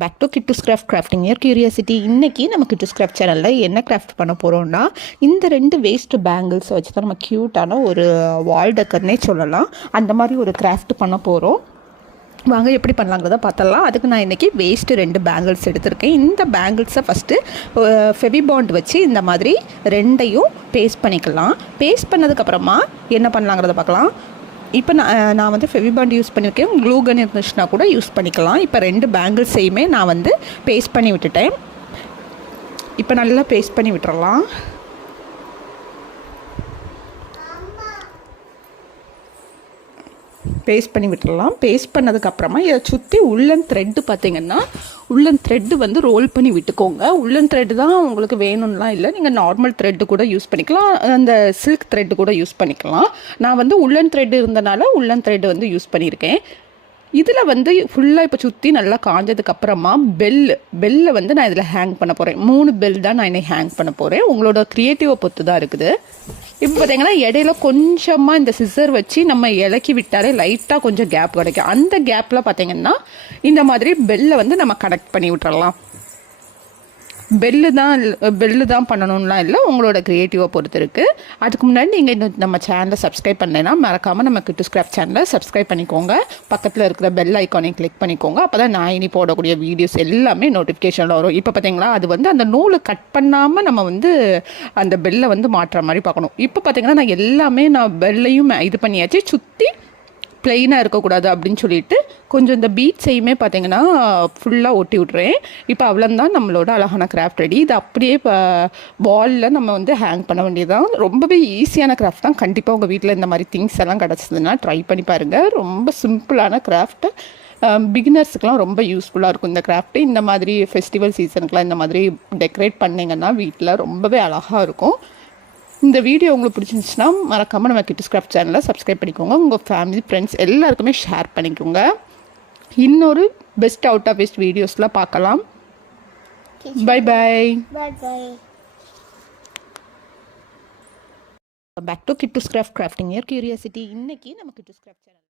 Back to Kittu craft crafting year curiosity இன்னைக்கு நம்ம கிட்டு craft சேனலில் என்ன கிராஃப்ட் பண்ண போகிறோம்னா இந்த ரெண்டு வேஸ்ட் பேங்கிள்ஸ் வச்சு தான் நம்ம க்யூட்டான ஒரு வால் டக்கர்னே சொல்லலாம். அந்த மாதிரி ஒரு கிராஃப்ட் பண்ண போகிறோம் வாங்க எப்படி பண்ணலாங்கிறத பார்த்தலாம் அதுக்கு நான் இன்றைக்கி வேஸ்ட்டு ரெண்டு பேங்கிள்ஸ் எடுத்திருக்கேன். இந்த பேங்கிள்ஸை ஃபஸ்ட்டு ஃபெவிபாண்ட் வச்சு இந்த மாதிரி ரெண்டையும் பேஸ்ட் பண்ணிக்கலாம். பேஸ்ட் பண்ணதுக்கப்புறமா என்ன பண்ணலாங்கிறத பார்க்கலாம். இப்போ நான் நான் வந்து ஃபெவிபாண்ட் யூஸ் பண்ணியிருக்கேன். க்ளூகன் இருந்துச்சுன்னா கூட யூஸ் பண்ணிக்கலாம். இப்போ ரெண்டு பேங்கிள்ஸையுமே நான் வந்து பேஸ்ட் பண்ணி விட்டுட்டேன். இப்போ நல்லா பேஸ்ட் பண்ணி விட்டுறலாம். பேஸ்ட் பண்ணி விட்டுடலாம் பேஸ்ட் பண்ணதுக்கப்புறமா இதை சுற்றி உள்ளன் த்ரெட்டு பார்த்திங்கன்னா உள்ளன் த்ரெட்டு வந்து ரோல் பண்ணி விட்டுக்கோங்க. உள்ளன் த்ரெட்டு தான் உங்களுக்கு வேணும்லாம் இல்லை. நீங்கள் நார்மல் த்ரெட்டு கூட யூஸ் பண்ணிக்கலாம். அந்த சில்க் த்ரெட்டு கூட யூஸ் பண்ணிக்கலாம். நான் வந்து உள்ளன் த்ரெட் இருந்தனால உள்ளன் த்ரெட் வந்து யூஸ் பண்ணியிருக்கேன். இதில் வந்து ஃபுல்லாக இப்போ சுற்றி நல்லா காஞ்சதுக்கு அப்புறமா பெல் பெல்லை வந்து நான் இதில் ஹேங் பண்ண போகிறேன் மூணு பெல் தான் நான் என்னை ஹேங் பண்ண போகிறேன் உங்களோட க்ரியேட்டிவை பொறுத்து தான் இருக்குது. இப்போ பார்த்தீங்கன்னா இடையில கொஞ்சமாக இந்த சிசர் வச்சு நம்ம இலக்கி விட்டாலே லைட்டாக கொஞ்சம் கேப் கிடைக்கும். அந்த கேப்பில் பார்த்தீங்கன்னா இந்த மாதிரி பெல்லை வந்து நம்ம கனெக்ட் பண்ணி விட்டுறலாம். பெல்லு தான் பெல்லு தான் பண்ணணும்லாம் இல்லை. உங்களோட க்ரியேட்டிவாக பொறுத்து இருக்குது அதுக்கு முன்னாடி நீங்கள் இன்னும் நம்ம சேனலை சப்ஸ்கிரைப் பண்ணலைன்னா மறக்காமல் நம்ம கிட்டு ஸ்கிராப் சேனலை சப்ஸ்கிரைப் பண்ணிக்கோங்க. பக்கத்தில் இருக்கிற பெல் ஐக்கானை கிளிக் பண்ணிக்கோங்க. அப்போ தான் நான் இனி போடக்கூடிய வீடியோஸ் எல்லாமே நோட்டிஃபிகேஷனில் வரும். இப்போ பார்த்தீங்களா அது வந்து அந்த நூலை கட் பண்ணாமல் நம்ம வந்து அந்த பெல்லை வந்து மாற்றுற மாதிரி பார்க்கணும். இப்போ பார்த்தீங்கன்னா நான் எல்லாமே நான் பெல்லையும் இது பண்ணியாச்சு. சுற்றி பிளெயினாக இருக்கக்கூடாது அப்படின்னு சொல்லிட்டு கொஞ்சம் இந்த பீட்ஸையுமே பார்த்தீங்கன்னா ஃபுல்லாக ஒட்டி விட்றேன் இப்போ அவ்வளோந்தான் நம்மளோட அழகான கிராஃப்ட் ரெடி இது அப்படியே இப்போ வாலில் நம்ம வந்து ஹேங் பண்ண வேண்டியதுதான். ரொம்பவே ஈஸியான கிராஃப்ட் தான். கண்டிப்பாக உங்கள் வீட்டில் இந்த மாதிரி திங்ஸ் எல்லாம் கிடச்சிதுன்னா ட்ரை பண்ணி பாருங்கள் ரொம்ப சிம்பிளான கிராஃப்ட்டு பிகினர்ஸுக்கெலாம் ரொம்ப யூஸ்ஃபுல்லாக இருக்கும் இந்த கிராஃப்ட்டு இந்த மாதிரி ஃபெஸ்டிவல் சீசனுக்குலாம் இந்த மாதிரி டெக்கரேட் பண்ணிங்கன்னா வீட்டில் ரொம்பவே அழகாக இருக்கும். இந்த வீடியோ உங்களுக்கு பிடிச்சிருந்துச்சுன்னா மறக்காமல் நம்ம கிட்டிஸ் கிராஃப்ட் சேனலை சப்ஸ்கிரைப் பண்ணிக்கோங்க. உங்கள் ஃபேமிலி ஃப்ரெண்ட்ஸ் எல்லாருக்குமே ஷேர் பண்ணிக்கோங்க. இன்னொரு பெஸ்ட் அவுட் ஆஃப் பெஸ்ட் வீடியோஸில் பார்க்கலாம். Bye bye Bye bye. Back to Kittu's craft crafting year curiosity இன்னைக்கு நம்ம கிட்டுஸ் கிராஃப்ட் சேனல்